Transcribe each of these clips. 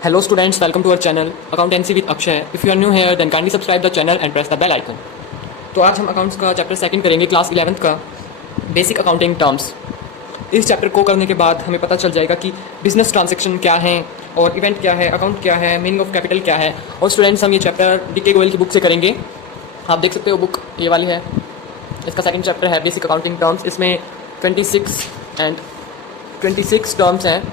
Hello students, welcome to our channel Accountancy with Akshay. If you are new here, then kindly subscribe the channel and press the bell icon. तो आज हम accounts का chapter second करेंगे class 11th का basic accounting terms. इस chapter को करने के बाद हमें पता चल जाएगा कि बिजनेस ट्रांजैक्शन क्या है और इवेंट क्या है, अकाउंट क्या है, मीनिंग ऑफ कैपिटल क्या है। और स्टूडेंट्स हम ये चैप्टर डीके गोयल की बुक से करेंगे। आप देख सकते हो बुक ये वाली है, इसका सेकंड चैप्टर है बेसिक अकाउंटिंग टर्म्स। इसमें 26 टर्म्स हैं,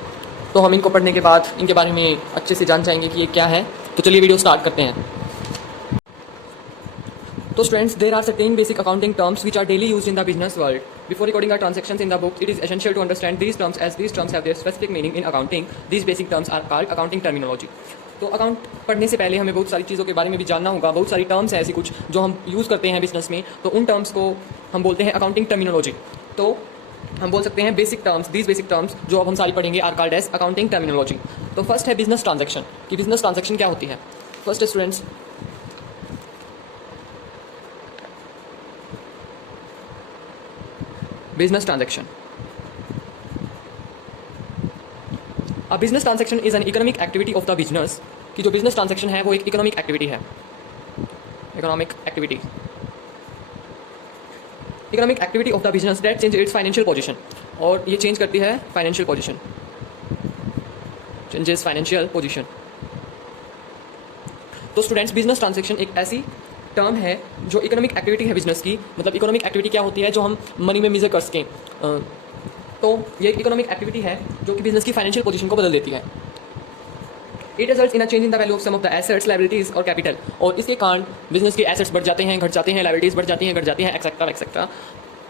तो हम इनको पढ़ने के बाद इनके बारे में अच्छे से जान जाएंगे कि ये क्या है। तो चलिए वीडियो स्टार्ट करते हैं। तो students, there are certain basic accounting terms which are daily used in the business world. Before recording our transactions in the books, it is essential to understand these terms as these terms have their specific meaning in accounting. These basic terms are called accounting terminology. तो account पढ़ने से पहले हमें बहुत सारी चीज़ों के बारे में भी जानना होगा। बहुत सारी टर्म्स हैं ऐसी कुछ जो हम यूज़ करते हैं बिजनेस में, तो उन टर्म्स को हम बोलते हैं अकाउंटिंग टर्मिनोलॉजी। तो हम बोल सकते हैं basic terms, these basic terms जो अब हम सारी पढ़ेंगे are called as accounting terminology. तो फर्स्ट है बिजनेस ट्रांजैक्शन, कि बिजनेस ट्रांजैक्शन क्या होती है। फर्स्ट है students business transaction. A business transaction is an economic activity of the business, कि जो बिजनेस ट्रांजैक्शन है वो एक इकोनॉमिक एक्टिविटी है। Economic activity of the business that change its financial position, और ये चेंज करती है financial position, changes financial position. तो स्टूडेंट्स, बिजनेस ट्रांजैक्शन एक ऐसी टर्म है जो इकोनॉमिक एक्टिविटी है बिजनेस की। मतलब इकोनॉमिक एक्टिविटी क्या होती है, जो हम मनी में मेजर कर सकें। तो ये इकोनॉमिक एक्टिविटी है जो कि बिजनेस की फाइनेंशियल पोजीशन को बदल देती है। It results in a change in the value of some of the assets, liabilities और कैपिटल, और इसके कारण बिजनेस के एसेट्स बढ़ जाते हैं, घट जाते हैं, लायबिलिटीज बढ़ जाती हैं, घट जाती हैं, एक्सेट्रा एक्सेट्रा।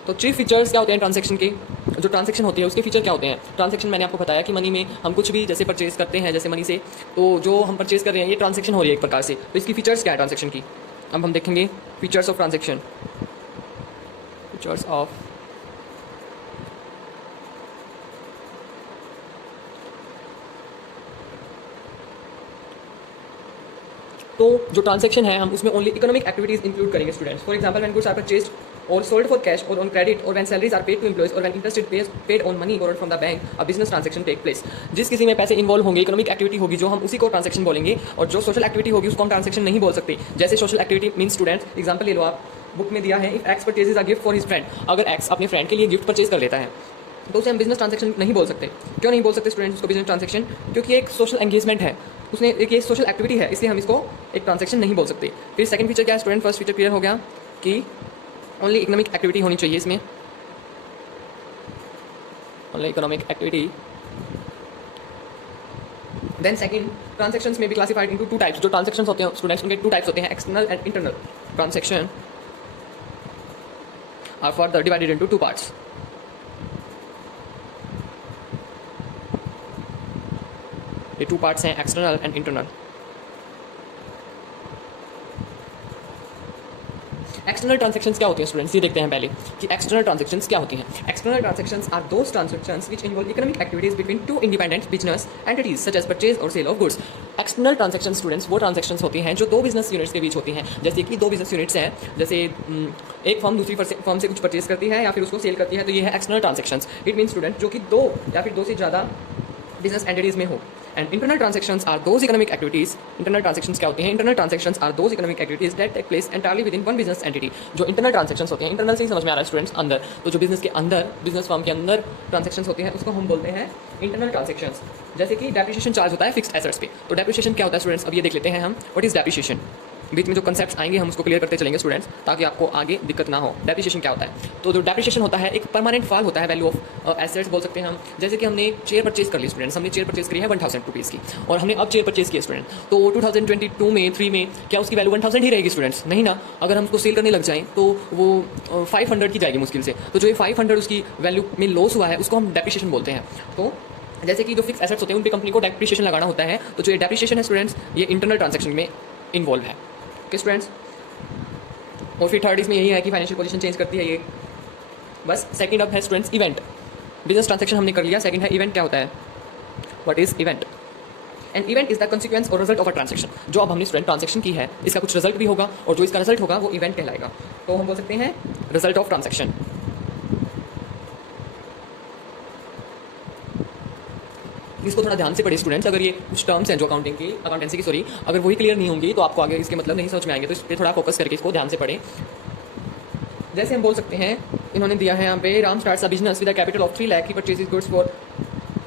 तो चीफ फीचर्स क्या होते हैं ट्रांजैक्शन के, जो ट्रांजैक्शन होती है उसके फीचर क्या होते हैं। ट्रांजैक्शन मैंने आपको बताया कि मनी में हम कुछ भी जैसे परचेज करते हैं, जैसे मनी से, तो जो हम परचेज कर रहे हैं ये ट्रांजैक्शन हो रही है एक प्रकार से। तो इसकी फीचर्स क्या है ट्रांजैक्शन की, अब हम देखेंगे features of transaction. Features of तो जो ट्रांजैक्शन है हम उसमें ओनली इकोनॉमिक एक्टिविटीज इंक्लूड करेंगे students. For example, when goods are purchased or sold for cash or on credit, or when salaries are paid to employees, or when interest is paid on money borrowed from the bank, a business transaction take place। जिस किसी में पैसे involve होंगे, economic activity होगी जो हम उसी को ट्रांजैक्शन बोलेंगे, और जो सोशल एक्टिविटी होगी उसको हम ट्रांजैक्शन नहीं बोल सकते। जैसे social activity mean students, example ले लो आप, बुक में दिया है, if x purchases a gift for his friend, अगर एक्स अपने फ्रेंड के लिए गिफ्ट परचेज कर लेता है तो उसे हम बिजनेस ट्रांजैक्शन नहीं बोल सकते। क्यों नहीं बोल सकते स्टूडेंट्स उसको बिजनेस ट्रांजैक्शन, क्योंकि एक सोशल एंगेजमेंट है, उसने एक ये सोशल एक्टिविटी है, इसलिए हम इसको एक ट्रांजैक्शन नहीं बोल सकते। फिर सेकंड फीचर क्या है स्टूडेंट, फर्स्ट फीचर क्लियर हो गया कि ओनली इकोनॉमिक एक्टिविटी होनी चाहिए इसमें, only economic activity. Then second, transactions में भी क्लासिफाइड इनटू टू टाइप्स। जो ट्रांजैक्शंस होते हैं स्टूडेंट्स उनके टू टाइप्स होते हैं, external and internal transaction are further divided into two parts. ये टू पार्ट्स हैं, external and internal. External transactions क्या होती हैं स्टूडेंट्स, ये देखते हैं पहले कि एक्सटर्नल ट्रांजैक्शंस क्या होती हैं। External transactions are those transactions which involve economic activities between two independent business entities such as purchase और sale of goods. External transaction students वो ट्रांजैक्शंस होती हैं जो दो बिजनेस यूनिट्स के बीच होती हैं। जैसे कि दो बिजनेस यूनिट्स हैं, जैसे एक फर्म दूसरी फर्म से कुछ परचेज करती है या फिर उसको सेल करती है, तो ये है external transactions. It mean student जो कि दो या फिर दो से ज़्यादा बिजनेस एंटिटीज में हो। And internal transactions are those economic activities. Internal transactions क्या होती हैं, internal transactions are those economic activities that take place entirely within one business entity. जो इंटरनल ट्रांजैक्शंस होते हैं, इंटरनल से ही समझ में आ रहा है स्टूडेंट्स, अंदर, तो जो बिजनेस के अंदर, बिजनेस फर्म के अंदर ट्रांजैक्शंस होते हैं उसको हम बोलते हैं इंटरनल ट्रांजैक्शंस। जैसे कि डेप्रिसिएशन चार्ज होता है फिक्स्ड एसेट्स पे, तो डेप्रिसिएशन क्या होता है स्टूडेंट्स, अब ये देख लेते हैं हम, व्हाट इज डेप्रिसिएशन। बीच में जो कंसेप्ट्स आएंगे हम उसको क्लियर करते चलेंगे स्टूडेंट्स, ताकि आपको आगे दिक्कत ना हो। डेप्रिसिएशन क्या होता है, तो जो डेप्रिसिएशन होता है एक परमानेंट फॉल होता है वैल्यू ऑफ एसेट्स बोल सकते हैं हम। जैसे कि हमने चेयर परचेज कर ली स्टूडेंट्स, हमने चेयर परचेज करी है 1000 रुपीज़ की, और हमने अब चेयर परचेज की स्टूडेंट, तो 2022 में 3 में क्या उसकी वैल्यू 1000 ही रहेगी स्टूडेंट्स, नहीं ना। अगर हम उसको सेल करने लग जाएँ तो वो 500 की जाएगी मुश्किल से। तो जो ये 500 उसकी वैल्यू में लॉस हुआ है उसको हम डेप्रिसिएशन बोलते हैं। तो जैसे कि जो फिक्स एसेट्स होते हैं उन पर कंपनी को डेप्रिसिएशन लगाना होता है, तो जो ये डेप्रिसिएशन है स्टूडेंट्स ये इंटरनल ट्रांजैक्शन में इन्वॉल्व है। ओके स्टूडेंट्स, और फिर थर्ड इसमें यही है कि फाइनेंशियल पोजीशन चेंज करती है ये, बस। सेकंड अब है स्टूडेंट्स इवेंट। बिजनेस ट्रांजैक्शन हमने कर लिया, सेकंड है इवेंट। क्या होता है, what is event. And event is the consequence और रिजल्ट ऑफ अ ट्रांजैक्शन। जो अब हमने स्टूडेंट ट्रांजैक्शन की है इसका कुछ रिजल्ट भी होगा, और जो इसका रिजल्ट होगा वो इवेंट कहलाएगा। तो हम बोल सकते हैं रिजल्ट ऑफ ट्रांजैक्शन। इसको थोड़ा ध्यान से पढ़िए स्टूडेंट्स। अगर ये कुछ टर्म्स हैं जो अकाउंटेंसी की सॉरी, अगर वही क्लियर नहीं होंगी तो आपको आगे इसके मतलब नहीं समझ में आएंगे, तो इस पर थोड़ा फोकस करके इसको ध्यान से पढ़ें। जैसे हम बोल सकते हैं, इन्होंने दिया है यहाँ पे, Ram starts a business with a capital of 3 lakh, he purchases goods for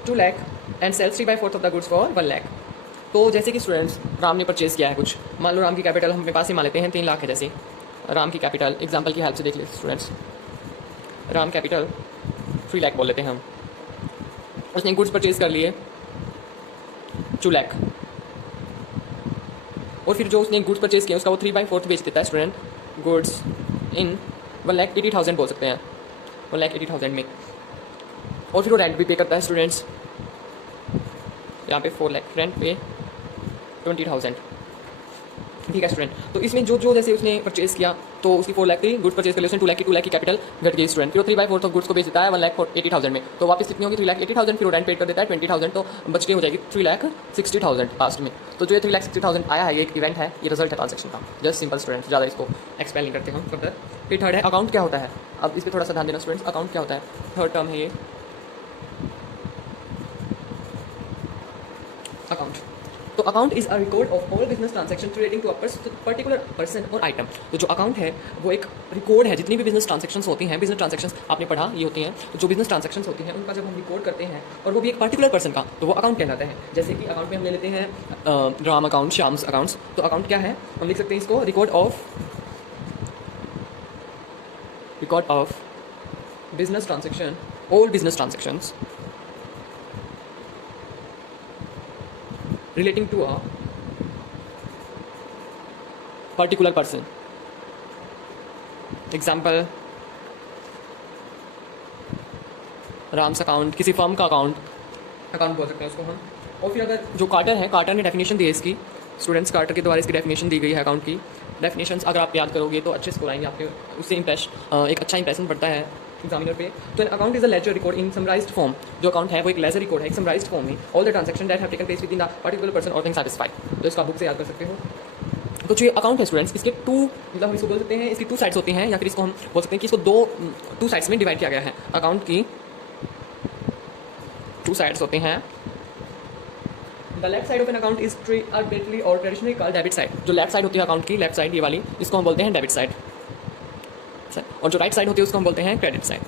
2 lakh and sales 3/4 of the goods for 1 lakh. तो जैसे कि स्टूडेंट्स राम ने परचेज किया है कुछ, मान लो राम की कैपिटल हम अपने पास ही मान लेते हैं 3 लाख है, जैसे राम की कैपिटल एग्जाम्पल की हेल्प से देख लेते स्टूडेंट्स, राम कैपिटल 3 लाख बोल लेते हैं हम। उसने गुड्स परचेज कर लिए 2 लाख, और फिर जो उसने गुड्स परचेज किया उसका वो 3/4 बेच देता है स्टूडेंट, गुड्स इन 1,80,000 बोल सकते हैं, 1,80,000 में। और फिर वो रेंट भी पे करता है स्टूडेंट्स, यहाँ पे 4 लाख रेंट पे 20,000, ठीक है स्टूडेंट। तो इसमें जो जो जैसे उसने परचेज किया तो उसकी 4 लाख थी, गुड्स परचेज कर लिया उसने 2 लाख की, 2 लाख की कैपिटल घट गई स्टूडेंट। फिर वो 3/4 ऑफ गुड्स को बेच देता है 1,80,000 में, तो वापस कितनी होगी 3,80,000, फिर वो रेंट पेड कर देता है 20,000, तो बच के हो जाएगी 3,60,000 लास्ट में। तो जो ये 3,60,000 आया है, ये एक इवेंट है, ये रिजल्ट है ट्रांजेक्शन का, जस्ट सिंपल स्टूडेंट, ज़्यादा इसको एक्सप्लेन नहीं करते हम फर्दर। फिर थर्ड है अकाउंट क्या होता है, अब इस पर थोड़ा सा ध्यान देना स्टूडेंट्स, अकाउंट क्या होता है, थर्ड टर्म है ये अकाउंट। तो account is a record of all business transaction relating to a particular person और आइटम। तो जो अकाउंट है वो एक रिकॉर्ड है, जितनी भी बिजनेस ट्रांजैक्शंस होती हैं, बिजनेस ट्रांजैक्शंस आपने पढ़ा ये होती हैं, तो जो बिजनेस ट्रांजैक्शंस होती हैं उनका जब हम रिकॉर्ड करते हैं और वो भी एक पर्टिकुलर पर्सन का, तो वो अकाउंट कहलाता है। जैसे कि अकाउंट में हम ले लेते हैं राम अकाउंट, श्याम्स अकाउंट्स, तो अकाउंट क्या है, हम लिख सकते हैं इसको record of business transaction, all business transactions relating to a particular person. Example Ram's account, किसी फर्म का अकाउंट बोल सकते हैं उसको हम। और फिर अगर जो कार्टर है, कार्टर ने डेफिनेशन दी है इसकी स्टूडेंट्स, कार्टर के द्वारा इसकी डेफिनेशन दी गई है अकाउंट की। डेफिनेशंस अगर आप याद करोगे तो अच्छे स्कोर आएंगे आपके, उससे एक अच्छा इंप्रेशन पड़ता है एग्जामिनर पे। तो account is a ledger record in summarised form, जो अकाउंट है वो एक लेजर रिकॉर्ड है, एक समराइज्ड फॉर्म में, all the transaction that have taken place within the particular person और थिंग सैटिस्फाइड। तो इसका बुक से याद कर सकते हो। तो जो ये अकाउंट है स्टूडेंट्स, इसके मतलब हम इसको बोल सकते हैं, इसकी 2 साइड्स होती हैं, या फिर इसको हम बोल सकते हैं कि इसको 2 साइड्स में डिवाइड किया गया है। अकाउंट की 2 साइड्स होते हैं। The left side of an account is arbitrarily और ट्रेडिशनली कॉल्ड डेबिट साइड। जो लेफ्ट साइड होती है अकाउंट की, लेफ्ट साइड ये वाली, इसको हम बोलते हैं डेबिट साइड, और जो राइट साइड होती है उसको हम बोलते हैं क्रेडिट साइड।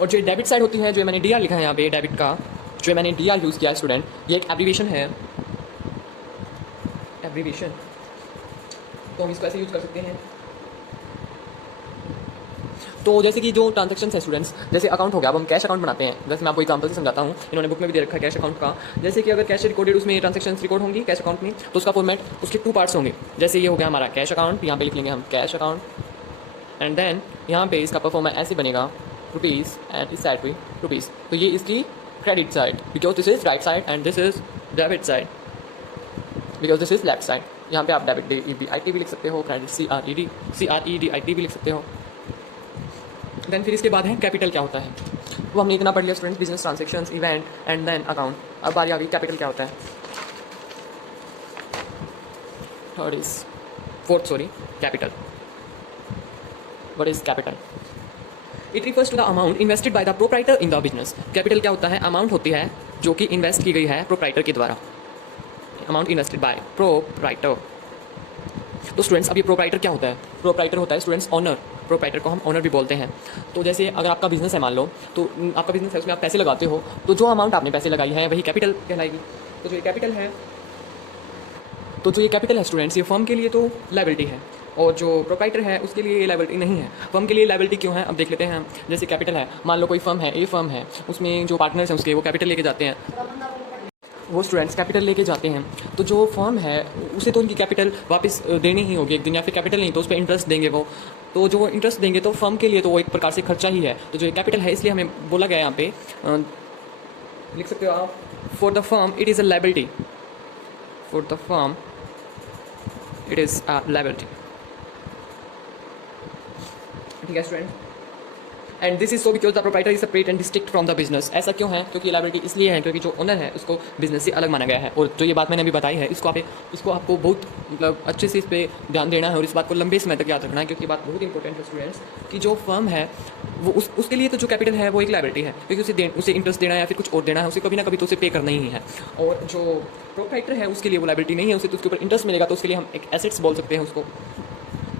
और जो डेबिट साइड होती है, जो मैंने डीआर लिखा है यहाँ पे, डेबिट का जो मैंने डीआर यूज़ किया है स्टूडेंट, ये एक एब्रीविएशन है, एब्रीविएशन, तो हम इसको ऐसे यूज़ कर सकते हैं। तो जैसे कि जो ट्रांजैक्शन है स्टूडेंट्स, जैसे अकाउंट हो गया, अब हम कैश अकाउंट बनाते हैं। जैसे मैं आपको एग्जांपल से समझाता हूँ, इन्होंने बुक में भी दे रखा है कैश अकाउंट का। जैसे कि अगर कैश रिकॉर्डेड, उसमें ट्रांजैक्शंस रिकॉर्ड होंगी कैश अकाउंट में, तो उसका फॉर्मेट, उसके 2 पार्ट्स होंगे। जैसे ये हो गया हमारा कैश अकाउंट, यहाँ पे लिख लेंगे हम कैश अकाउंट, एंड देन यहाँ पे इसका परफॉर्मा ऐसे बनेगा, रुपीज़, एंड इस साइड पे रुपीज़। तो ये इसकी credit side, because this is right side, and this is debit side because this is left side. यहाँ पे आप डेबिट DEBIT भी लिख सकते हो, क्रेडिट CREDIT भी लिख सकते हो। देन फिर इसके बाद है कैपिटल क्या होता है, वो हमने इतना पढ़ लिया students, business transactions, event, and then account. अब बारी आ गई कैपिटल क्या होता है। Capital, what is capital? It refers to the amount invested by the proprietor in the business. Capital क्या होता है, अमाउंट होती है जो कि इन्वेस्ट की गई है प्रोप्राइटर के द्वारा, अमाउंट इन्वेस्टेड बाय प्रोप्राइटर। तो स्टूडेंट्स अब ये प्रोप्राइटर क्या होता है, प्रोप्राइटर होता है स्टूडेंट्स ऑनर, प्रोप्राइटर को हम ऑनर भी बोलते हैं। तो जैसे अगर आपका बिजनेस है, मान लो, तो आपका बिजनेस है, उसमें आप पैसे लगाते हो, तो जो अमाउंट आपने पैसे लगाई है वही कैपिटल कहलाएगी। तो जो ये कैपिटल है स्टूडेंट्स, ये फर्म के लिए तो लायबिलिटी है, और जो प्रोप्राइटर है उसके लिए ये लायबिलिटी नहीं है। फर्म के लिए लायबिलिटी क्यों है, अब देख लेते हैं हम। जैसे कैपिटल है, मान लो कोई फर्म है, ए फर्म है, उसमें जो पार्टनर्स हैं उसके, वो कैपिटल लेके जाते हैं, वो स्टूडेंट्स कैपिटल लेके जाते हैं। तो जो फर्म है उसे तो उनकी कैपिटल वापस देनी ही होगी एक दिन, या फिर कैपिटल नहीं तो उस पर इंटरेस्ट देंगे वो। तो जो इंटरेस्ट देंगे तो फर्म के लिए तो वो एक प्रकार से खर्चा ही है। तो जो कैपिटल है, इसलिए हमें बोला गया यहाँ पे, लिख सकते हो आप, for the firm it is a liability, for the firm it is a liability. ठीक है student. And this is so because the proprietor is separate and distinct from the business. ऐसा क्यों है? क्योंकि लायबिलिटी इसलिए है क्योंकि जो ओनर है उसको बिजनेस से अलग माना गया है। और जो ये बात मैंने अभी बताई है इसको आपको बहुत मतलब अच्छे से इस पर ध्यान देना है और इस बात को लंबे समय तक याद रखना है, क्योंकि ये बात बहुत इंपॉर्टेंट है स्टूडेंट्स कि जो फर्म है वो उसके लिए तो जो कैपिटल है वो एक लायबिलिटी है, क्योंकि उसे इंटरेस्ट देना है या फिर कुछ और देना है, उसे कभी ना कभी तो उसे पे करना ही है। और जो प्रोप्राइटर है उसके लिए वो लायबिलिटी नहीं है, उसे तो उसके ऊपर इंटरेस्ट मिलेगा, तो उसके लिए हम एक एसेट्स बोल सकते हैं उसको।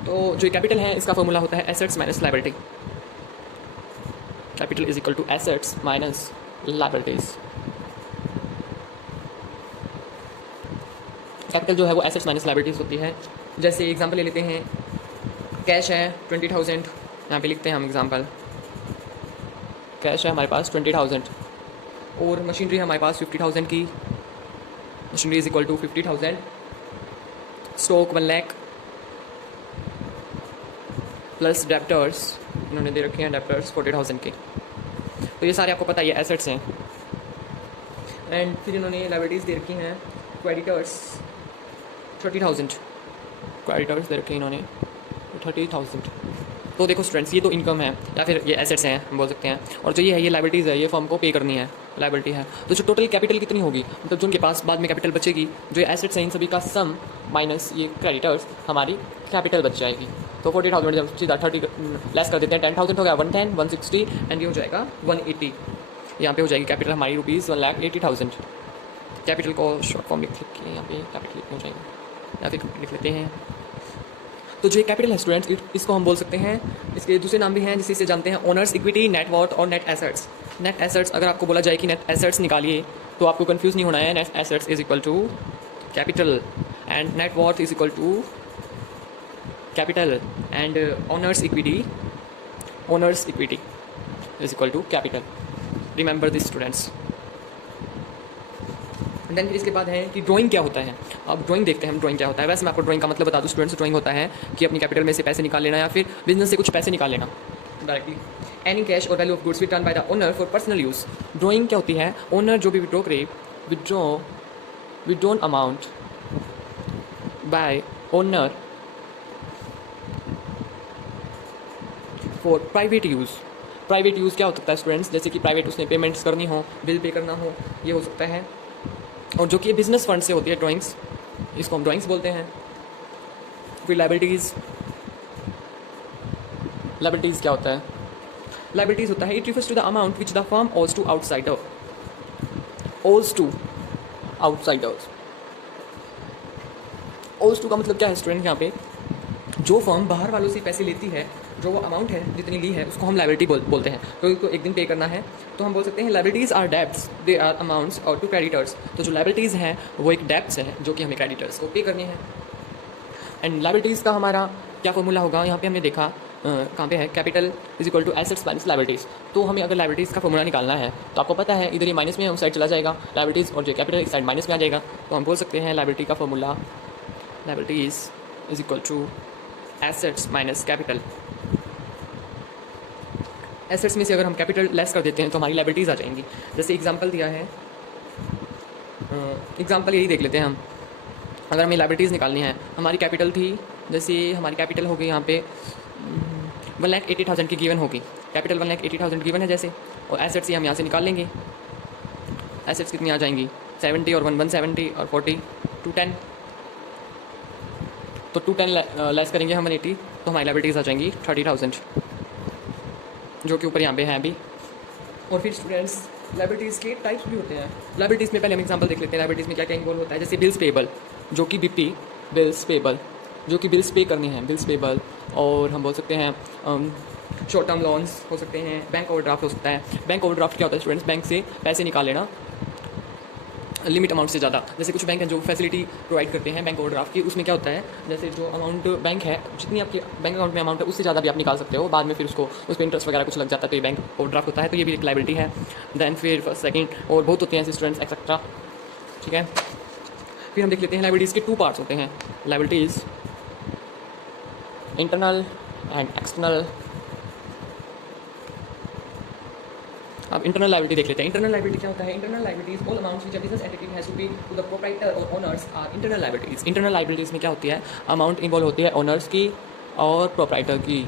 तो जो कैपिटल है इसका फॉर्मूला होता है assets minus liability. Capital is equal to assets minus liabilities. Capital जो है वो एसेट्स माइनस लायबिलिटीज होती है। जैसे एग्जांपल ले लेते हैं, कैश है 20,000, यहाँ पे लिखते हैं हम एग्जांपल, कैश है हमारे पास 20,000 और मशीनरी है हमारे पास 50,000 की। Machinery is equal to 50,000, stock 1 lakh plus debtors इन्होंने दे रखे हैं, डेप्टर्स 40,000 के। तो ये सारे आपको पता ही है एसेट्स हैं। एंड फिर इन्होंने लायबिलिटीज़ दे रखी हैं, क्रेडिटर्स 30,000, क्रेडिटर्स दे रखे हैं इन्होंने 30,000। तो देखो स्टूडेंट्स, ये तो इनकम है या फिर ये एसेट्स हैं हम बोल सकते हैं, और जो ये है ये लायबिलिटीज़ है, ये फर्म को पे करनी है, लायबिलिटी है। तो जो टोटल कैपिटल कितनी होगी, मतलब जो उनके पास बाद में कैपिटल बचेगी, जो ये एसेट्स हैं इन सभी का सम माइनस ये क्रेडिटर्स, हमारी कैपिटल बच जाएगी। तो 40,000 जब सीधा 30 लेस कर देते हैं, 10,000 हो गया 110, 160 एंड ये हो जाएगा 180। यहाँ पे हो जाएगी कैपिटल हमारी रुपीज़ 1,80,000। कैपिटल को शॉर्ट फॉर्म लिख के यहाँ पे कैपिटल हो जाएगा या फिर लिख लेते हैं। तो जो कैपिटल है स्टूडेंट्स, इसको हम बोल सकते हैं, इसके दूसरे नाम भी हैं जिसे इसे जानते हैं ओनर्स इक्विटी, नेट वॉर्थ और नेट एसेट्स। नेट एसेट्स अगर आपको बोला जाए कि नेट एसेट्स निकालिए तो आपको कंफ्यूज नहीं होना है। Net assets is equal to capital and net worth is equal to capital and owners equity is equal to capital. Remember this students. Then फिर इसके बाद है कि ड्राइंग क्या होता है। अब ड्राइंग देखते हैं हम, ड्राइंग क्या होता है। वैसे मैं आपको ड्राइंग का मतलब बता दूं स्टूडेंट्स, ड्राइंग होता है कि अपनी कैपिटल में से पैसे निकाल लेना या फिर बिजनेस से कुछ पैसे निकाल लेना डायरेक्टली। एनी कैश और value of goods return by the owner for personal use. Drawing क्या होती है, ओनर जो भी विड्रॉ करे, withdrawn amount by owner for private use. Private use क्या हो सकता है स्टूडेंट्स, जैसे कि प्राइवेट उसने पेमेंट्स करनी हो, बिल पे करना हो, ये हो सकता है। और जो कि बिजनेस फंड से होती है ड्राइंग्स, इसको हम ड्राइंग्स बोलते हैं। फिर लायबिलिटीज़ क्या होता है, लायबिलिटीज़ होता है it refers to the amount which the firm owes to outsiders. Owes to का मतलब क्या है स्टूडेंट, यहाँ पे जो फर्म बाहर वालों से पैसे लेती है, जो वो अमाउंट है जितनी ली है उसको हम लायबिलिटी बोलते हैं, क्योंकि उसको एक दिन पे करना है। तो हम बोल सकते हैं liabilities are debts, they are amounts owed to creditors. तो जो लायबिलिटीज़ हैं वो एक डेब्ट्स है जो कि हमें क्रेडिटर्स को पे करनी है। एंड लायबिलिटीज़ का हमारा क्या फॉर्मूला होगा, यहाँ पे हमने देखा कहाँ पे है, capital is equal to assets minus liabilities. तो हमें अगर लायबिलिटीज़ का फॉर्मूला निकालना है तो आपको पता है इधर ये माइनस में उस साइड चला जाएगा लायबिलिटीज़, और जो कैपिटल इस साइड माइनस में आ जाएगा। तो हम बोल सकते हैं लायबिलिटी का formula liabilities is equal to assets minus capital. Assets में से अगर हम कैपिटल लेस कर देते हैं तो हमारी लायबिलिटीज़ आ जाएंगी। जैसे एग्जांपल दिया है, एग्जांपल यही देख लेते हैं हम। अगर हमें लायबिलिटीज़ निकालनी है, हमारी कैपिटल थी, जैसे हमारी कैपिटल होगी यहाँ पे 1,80,000 की गिवन होगी, कैपिटल 1,80,000 गिवन है जैसे, और एसेट्स हम यहाँ से निकाल लेंगे। एसेट्स कितनी आ जाएंगी, 70 और 170 और 40 210। तो 210 लेस करेंगे हम 180, तो हमारी लायबिलिटीज़ आ जाएंगी 30,000, जो कि ऊपर यहाँ पे है अभी। और फिर स्टूडेंट्स लायबिलिटीज़ के टाइप्स भी होते हैं। लायबिलिटीज़ में पहले हम एग्जांपल देख लेते हैं, लायबिलिटीज़ में क्या क्या इन्वॉल्व होता है। जैसे बिल्स पेबल, जो कि बीपी बिल्स पेबल, जो कि बिल्स पे करनी है, बिल्स पेबल। और हम बोल सकते हैं शॉर्ट टर्म लोन्स हो सकते हैं, बैंक ओवरड्राफ्ट हो सकता है। बैंक ओवरड्राफ्ट क्या होता है स्टूडेंट्स, बैंक से पैसे निकाल लेना लिमिट अमाउंट से ज़्यादा। जैसे कुछ बैंक हैं जो फैसिलिटी प्रोवाइड करते हैं बैंक ओवरड्राफ्ट की, उसमें क्या होता है, जैसे जो अमाउंट बैंक है, जितनी आपके बैंक अकाउंट में अमाउंट है उससे ज़्यादा भी आप निकाल सकते हो, बाद में फिर उसको उस पर इंटरेस्ट वगैरह कुछ लग जाता है, तो ये बैंक ओवरड्राफ्ट होता है। तो ये भी एक लायबिलिटी है। देन फिर फर्स्ट सेकंड और बहुत होते हैं स्टूडेंट्स एक्सेट्रा, ठीक है। फिर हम देख लेते हैं लायबिलिटीज़ के 2 पार्ट्स होते हैं, लायबिलिटीज़ इंटरनल एंड एक्सटर्नल। अब इंटरनल लायबिलिटी देख लेते हैं। इंटरनल लायबिलिटी क्या होता है, internal liabilities all amounts which a business entity has to pay to the proprietor or owners are internal liabilities. Internal liabilities में क्या होती है, अमाउंट इन्वॉल्व होती है ओनर्स की और प्रोप्राइटर की।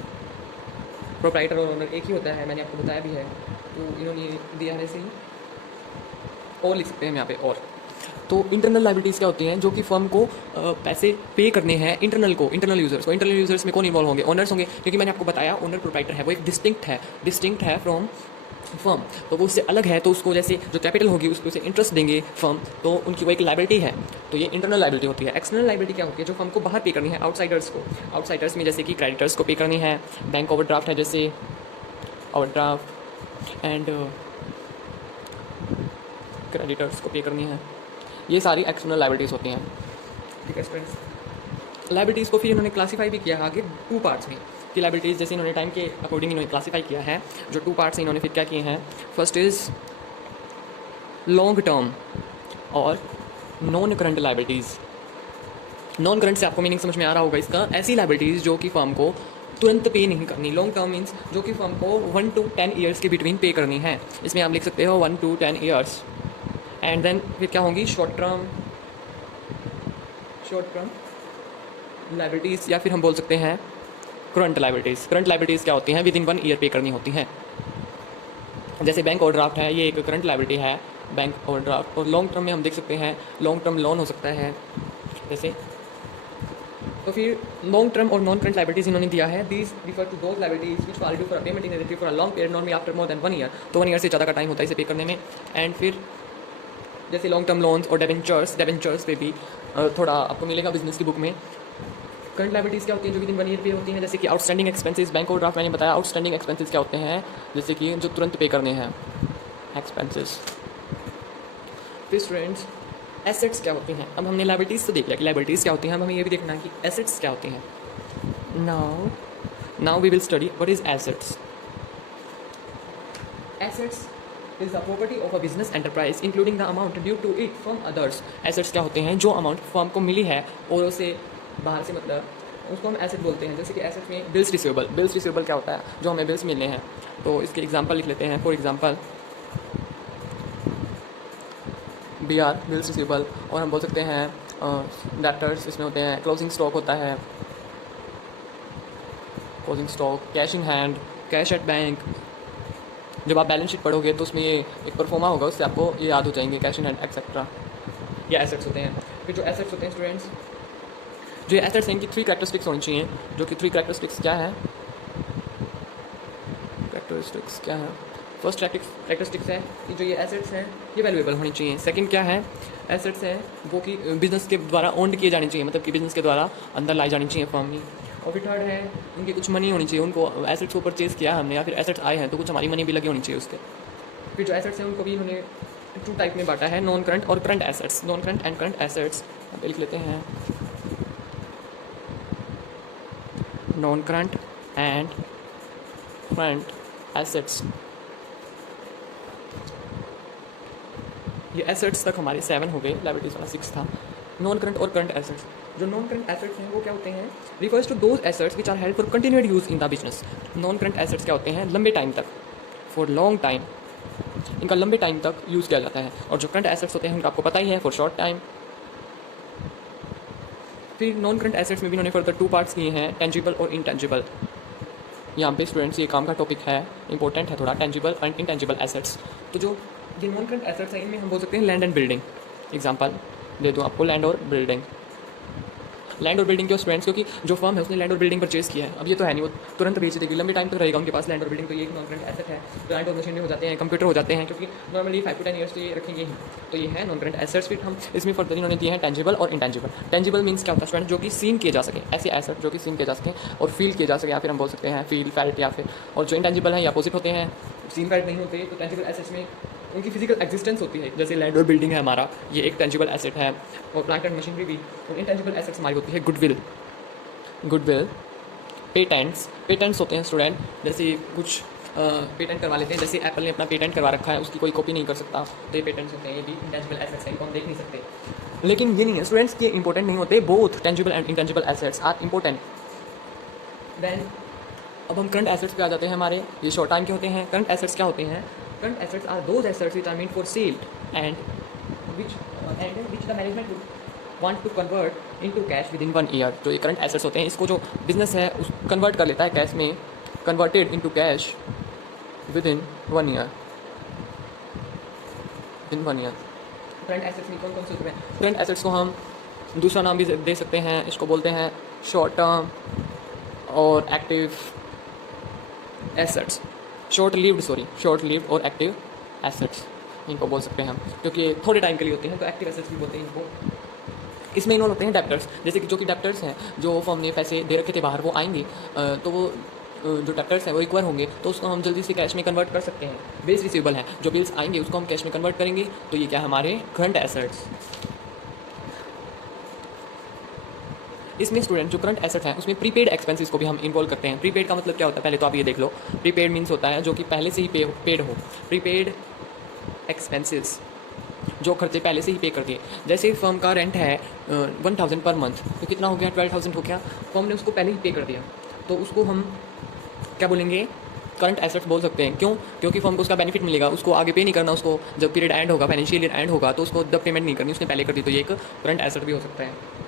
प्रोप्राइटर और ओनर एक ही होता है, मैंने आपको बताया भी है, तो इन्होंने दिया है ऐसे ही, और लिख सकते हैं हम यहाँ पे और। तो इंटरनल लाइबिलिटीज़ क्या होती हैं, जो कि फर्म को पैसे पे करने हैं इंटरनल यूजर्स को। इंटरनल यूजर्स में कौन इन्वॉल्व होंगे, ओनर्स होंगे, क्योंकि मैंने आपको बताया ओनर प्रोप्राइटर है वो एक डिस्टिंक्ट है फ्रॉम फर्म, तो वो उससे अलग है, तो उसको जैसे जो कैपिटल होगी उसको उसे इंटरेस्ट देंगे फर्म, तो उनकी वो एक लाइबिलिटी है, तो ये इंटरनल लाइबिलिटी होती है। एक्सटर्नल लाइबिलिटी क्या होती है, जो फर्म को बाहर पे करनी है आउटसाइडर्स को, आउटसाइडर्स में जैसे कि क्रेडिटर्स को पे करनी है, बैंक ओवरड्राफ्ट है जैसे ओवरड्राफ्ट एंड क्रेडिटर्स को पे करनी है, ये सारी एक्सटर्नल लाइबिलिटीज़ होती हैं। ठीक है स्टूडेंट्स, लाइबिलिटीज़ को फिर इन्होंने क्लासीफाई भी किया है आगे 2 पार्ट्स में, कि लाइबिलिटीज़ जैसे इन्होंने टाइम के अकॉर्डिंग इन्होंने क्लासीफाई किया है, जो 2 पार्ट्स इन्होंने फिर क्या किए हैं, फर्स्ट इज़ लॉन्ग टर्म और non current liabilities. Non current से आपको मीनिंग समझ में आ रहा होगा इसका, ऐसी लाइबिलिटीज़ जो कि फर्म को तुरंत पे नहीं करनी। लॉन्ग टर्म मीन्स जो कि फर्म को 1 to 10 ईयर्स के बिटवीन पे करनी है, इसमें आप लिख सकते हो 1 to 10 ईयर्स। एंड देन फिर क्या होंगी शॉर्ट टर्म लाइबिलिटीज़, या फिर हम बोल सकते हैं करंट लाइबिलिटीज़। करंट लाइबिलिटीज़ क्या होती हैं, विद इन 1 ईयर पे करनी होती हैं, जैसे बैंक ओवरड्राफ्ट है, ये एक करंट लाइबिलिटी है बैंक ओवरड्राफ्ट। और लॉन्ग टर्म में हम देख सकते हैं लॉन्ग टर्म लोन हो सकता है जैसे। तो फिर लॉन्ग टर्म और नॉन करंट लाइबिलिटीज़ इन्होंने दिया है, these refer to those liabilities which for for payment in relative for a long period normally after more than 1 year, तो 1 ईयर से ज़्यादा का टाइम होता है इसे पे करने में। एंड फिर जैसे लॉन्ग टर्म लोन्स और डेबेंचर्स पे भी थोड़ा आपको मिलेगा बिजनेस की बुक में। करंट लाइबिलिटीज़ क्या होती हैं, जो विद इन 1 ईयर पे होती हैं, जैसे कि आउटस्टैंडिंग एक्सपेंसेस, बैंक ओवरड्राफ्ट मैंने बताया। आउटस्टैंडिंग एक्सपेंसेस क्या होते हैं, जैसे कि जो तुरंत पे करने हैं एक्सपेंसेस। फिर स्टूडेंट्स एसेट्स क्या होती हैं, अब हमने लाइबिलिटीज़ तो देख लिया कि लाइबिलिटीज़ क्या होती हैं, अब हमें ये भी देखना है कि एसेट्स क्या होती हैं। Now we will study what is assets. Assets is the property of a business enterprise including the amount due to it from others. Assets क्या होते हैं, जो अमाउंट फर्म को मिली है और उसे बाहर से, मतलब उसको हम एसेट बोलते हैं। जैसे कि एसेट में बिल्स रिसीवेबल क्या होता है, जो हमें बिल्स मिलने हैं, तो इसके एग्जांपल लिख लेते हैं। For example BR bills receivable, और हम बोल सकते हैं डेटर्स इसमें होते हैं, क्लोजिंग स्टॉक होता है, closing stock, cash in hand, cash at bank. जब आप बैलेंस शीट पढ़ोगे तो उसमें ये एक परफॉर्मा होगा, उससे आपको ये याद हो जाएंगे, कैश इन हैंड एक्सेट्रा, ये एसेट्स होते हैं। फिर जो एसेट्स होते हैं स्टूडेंट्स, जो एसेट्स हैं इनकी 3 कैरेक्टरिस्टिक्स होनी चाहिए, जो कि 3 कैरेक्टरिस्टिक्स क्या है, फर्स्ट कैरेक्टरिस्टिक्स है कि जो ये एसेट्स हैं ये वैल्यूएबल होनी चाहिए। सेकंड क्या है, एसेट्स हैं वो कि बिजनेस के द्वारा ओन्ड किए जाने चाहिए, मतलब कि बिजनेस के द्वारा अंदर लाई जानी चाहिए फर्म में। और फिर थर्ड है उनकी कुछ मनी होनी चाहिए, उनको एसेट्स को परचेज़ किया हमने या फिर एसेट्स आए हैं तो कुछ हमारी मनी भी लगी होनी चाहिए उसके। फिर जो एसेट्स हैं उनको भी उन्होंने 2 टाइप में बांटा है, नॉन करंट और current assets. Non current and current assets अब लिख लेते हैं, non current and current assets. ये एसेट्स तक हमारे 7 हो गए, लाइबिलिटीज वाला 6 था। नॉन करंट और करंट एसेट्स, जो नॉन करंट एसेट्स हैं वो क्या होते हैं, refers to those assets which are held for continued use in the business. Non current assets क्या होते हैं, लंबे टाइम तक, फॉर लॉन्ग टाइम, इनका लंबे टाइम तक यूज़ किया जाता है। और जो करंट एसेट्स होते हैं उनका आपको पता ही है, फॉर शॉर्ट टाइम। फिर नॉन करंट एसेट्स में भी इन्होंने फर्दर 2 पार्ट्स किए हैं, टेंजिबल और इनटेंजिबल। यहाँ पे स्टूडेंट्स ये काम का टॉपिक है, इंपॉर्टेंट है थोड़ा, टेंजिबल एंड इनटेंजिबल एसेट्स। तो जो ये नॉन करंट एसेट्स हैं इनमें हम बोल सकते हैं लैंड एंड बिल्डिंग। एग्जांपल दे दूँ आपको, लैंड और बिल्डिंग। लैंड और बिल्डिंग क्यों स्टूडेंट्स, क्योंकि जो फर्म है उसने लैंड और बिल्डिंग परचेज किया है, अब ये तो है नहीं वो तुरंत बेच देगी, लंबे टाइम तक रहेगा उनके पास लैंड और बिल्डिंग, तो ये एक नॉन करंट एसेट है। प्लांट और मशीनरी हो जाते हैं, कंप्यूटर हो जाते हैं, क्योंकि नॉर्मली 5 to 10 ईयर्स तो ये रखेंगे ही, तो ये है नॉन करंट एसेट्स। फिर हम इसमें फर्दर इन्होंने दिए हैं टेंजिबल और इनटेंजिबल। टेंजिबल मीन्स क्या होता है स्टूडेंट, जो कि सीन किए जा सके, ऐसे एसेट जो कि सीन किए जा सकें और फील किए जा सके, या फिर हम बोल सकते हैं फील फैल्ट, या फिर। और जो इनटेंजिबल है ये अपोजिट होते हैं, सीन फैल्ट नहीं होते। तो टेंजिबल एसेट्स में उनकी फिजिकल एग्जिस्टेंस होती है, जैसे लैंड और बिल्डिंग है हमारा, ये एक टेंजिबल एसेट है, और प्लांट एंड मशीनरी भी। और इनटेंजिबल एसेट्स हमारी होती है गुडविल, पेटेंट्स होते हैं स्टूडेंट, जैसे कुछ पेटेंट करवा लेते हैं, जैसे एप्पल ने अपना पेटेंट करवा रखा है, उसकी कोई कॉपी नहीं कर सकता, तो ये पेटेंट्स होते हैं, ये भी इंटेंजिबल एसेट्स हैं, इनको हम देख नहीं सकते। लेकिन ये नहीं है स्टूडेंट्स कि इंपॉर्टेंट नहीं होते, both tangible and intangible assets are important. Then अब हम करंट एसेट्स पे आ जाते हैं हमारे, ये शॉर्ट टाइम के होते हैं। करंट एसेट्स क्या होते हैं, current assets are those assets which are meant for sale and which the management want to convert into cash within 1 year. जो ये करंट एसेट्स होते हैं, इसको जो बिजनेस है उस कन्वर्ट कर लेता है कैश में, converted into cash within 1 year. इन 1 ईयर। करंट एसेट्स में कौन कौन से होते हैं? करंट एसेट्स को हम दूसरा नाम भी दे सकते हैं, इसको बोलते हैं शॉर्ट टर्म और एक्टिव एसेट्स। शॉर्ट लिव्ड और एक्टिव एसेट्स इनको बोल सकते हैं हम, क्योंकि ये थोड़े टाइम के लिए होते हैं, तो एक्टिव एसेट्स भी बोलते हैं इनको। इसमें इन्वॉल्व होते हैं डेप्टर्स, जैसे कि जो कि डेप्टर्स हैं, जो फर्म ने पैसे दे रखे थे बाहर, वो आएंगे तो वो जो डेप्टर्स हैं वो रिकवर होंगे, तो उसको हम जल्दी से कैश में कन्वर्ट कर सकते हैं। बिल्स रिसीवेबल हैं, जो बिल्स आएंगे उसको हम कैश में कन्वर्ट करेंगे, तो ये क्या है, हमारे करंट एसेट्स। इसमें स्टूडेंट जो करंट एसेट है उसमें प्रीपेड एक्सपेंसेस को भी हम इन्वॉल्व करते हैं। प्रीपेड का मतलब क्या होता है, पहले तो आप ये देख लो। प्रीपेड मीन्स होता है जो कि पहले से ही पेड हो। प्रीपेड एक्सपेंसेस, जो खर्चे पहले से ही पे कर दिए। जैसे फर्म का रेंट है 1000 पर मंथ, तो कितना हो गया, 12,000 हो गया। फर्म ने उसको पहले ही पे कर दिया, तो उसको हम क्या बोलेंगे, करंट एसेट्स बोल सकते हैं। क्यों? क्योंकि फर्म को उसका बेनिफिट मिलेगा, उसको आगे पे नहीं करना, उसको जब पीरियड एंड होगा, फाइनेंशियल ईयर एंड होगा, तो उसको जब पेमेंट नहीं करनी, उसने पहले कर दी, तो ये एक करंट एसेट भी हो सकता है।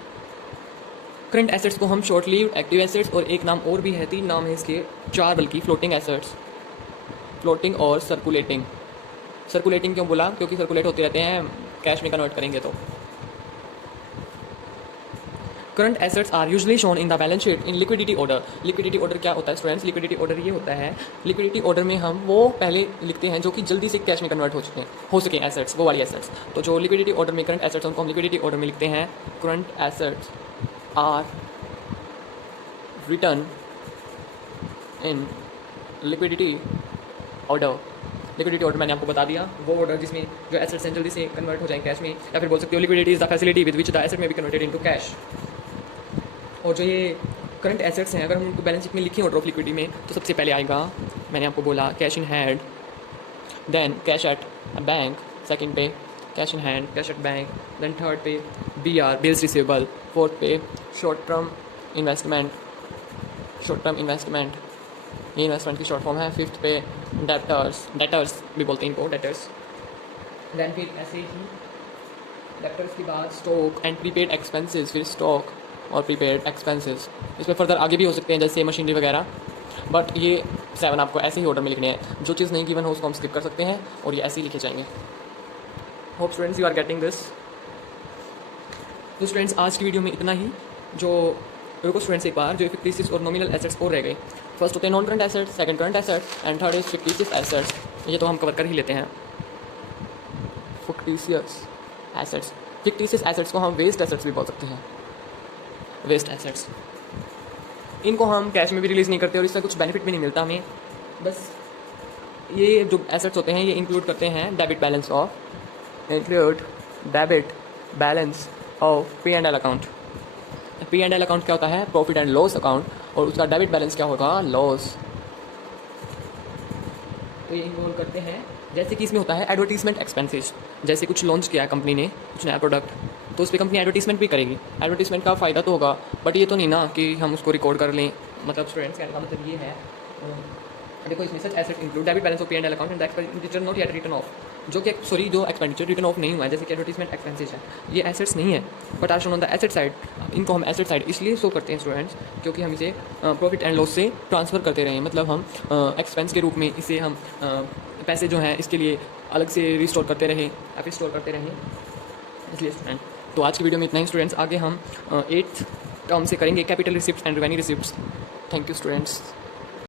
करंट एसेट्स को हम शॉर्ट लिव्ड, एक्टिव एसेट्स और एक नाम और भी है, 3 नाम है इसके, 4 बल्कि, फ्लोटिंग एसेट्स। फ्लोटिंग और सर्कुलेटिंग। सर्कुलेटिंग क्यों बोला? क्योंकि सर्कुलेट होते रहते हैं, कैश में कन्वर्ट करेंगे तो। Current assets are usually shown in the balance sheet in liquidity order. Liquidity order क्या होता है स्टूडेंट्स? लिक्विडिटी ऑर्डर ये होता है, लिक्विडिटी ऑर्डर में हम वो पहले लिखते हैं जो कि जल्दी से कैश में कन्वर्ट हो सके एसेट्स, वो वाली एसेट्स। तो जो लिक्विडिटी ऑर्डर में करंट एसेट्स, उनको हम लिक्विडिटी ऑर्डर में लिखते हैं। Current assets are written in liquidity order. Liquidity order मैंने आपको बता दिया, वो ऑर्डर जिसमें जो एसेट्स हैं जल्दी से कन्वर्ट हो जाएं कैश में, या फिर बोल सकते हो liquidity is the facility with which the asset में बी कन्वर्टेड इनटू कैश। और जो ये करंट एसेट्स हैं, अगर हम उनको बैलेंस शीट में लिखें ऑर्डर ऑफ लिक्विडिटी में, तो सबसे पहले आएगा, मैंने आपको बोला, cash in hand, then cash at bank, second पे cash in hand, cash at bank, then third पे BR, बिल्स रिसीवेबल, फोर्थ पे शॉर्ट टर्म इन्वेस्टमेंट, ये इन्वेस्टमेंट की शॉर्ट फॉर्म है। फिफ्थ पे डेटर्स भी बोलते हैं इनको, डेटर्स। देन फिर ऐसे ही डेटर्स के बाद स्टॉक एंड प्रीपेड एक्सपेंसेस, फिर स्टॉक और प्रीपेड एक्सपेंसेस। इसमें फर्दर आगे भी हो सकते हैं, जैसे मशीनरी वगैरह, बट ये 7 आपको ऐसे ही ऑर्डर में लिखने हैं। जो चीज़ नहीं गिवन हो उसको हम स्किप कर सकते हैं और ये ऐसे ही लिखे जाएंगे। Hope students you are getting this. तो स्टूडेंट्स आज की वीडियो में इतना ही। जो रुको स्टूडेंट्स एक बार, जो फिक्टिशियस और नॉमिनल एसेट्स और रह गए। फर्स्ट होते हैं non current assets, second current assets and third is fictitious assets. ये तो हम कवर कर ही लेते हैं। फिक्टिशियस एसेट्स को हम वेस्ट एसेट्स भी बोल सकते हैं। वेस्ट एसेट्स, इनको हम कैश में भी रिलीज़ नहीं करते और इससे कुछ बेनिफिट भी नहीं मिलता हमें। बस ये जो एसेट्स होते हैं ये इंक्लूड करते हैं debit balance of P&L account. P&L account क्या होता है? प्रॉफिट एंड लॉस अकाउंट, और उसका डेबिट बैलेंस क्या होगा? लॉस। तो ये इन्वॉल्व करते हैं, जैसे कि इसमें होता है एडवर्टीजमेंट एक्सपेंसेस। जैसे कुछ लॉन्च किया है कंपनी ने, कुछ नया प्रोडक्ट, तो उस पर कंपनी एडवर्टीजमेंट भी करेगी। एडवर्टीजमेंट का फ़ायदा तो होगा, बट ये तो नहीं ना कि हम उसको रिकॉर्ड कर लें। मतलब स्टूडेंट्स कहने का मतलब ये है, देखो इसमें such asset include debit balance of P&L account and expenditure not yet written off, जो कि जो एक्सपेंडिचर रिटर्न ऑफ नहीं हुआ है, जैसे कि एडवर्टीजमेंट एक्सपेंसेस है, ये एसेट्स नहीं है, but are shown on the asset side. इनको हम एसेट साइड इसलिए शो करते हैं स्टूडेंट्स, क्योंकि हम इसे प्रॉफिट एंड लॉस से ट्रांसफ़र करते रहे। मतलब हम एक्सपेंस के रूप में इसे हम पैसे जो हैं इसके लिए अलग से रिस्टोर करते रहे या फिर स्टोर करते रहे, इसलिए स्टूडेंट। तो आज की वीडियो में इतना ही स्टूडेंट्स। आगे हम 8th टर्म से करेंगे capital receipt and revenue receipts. Thank you students.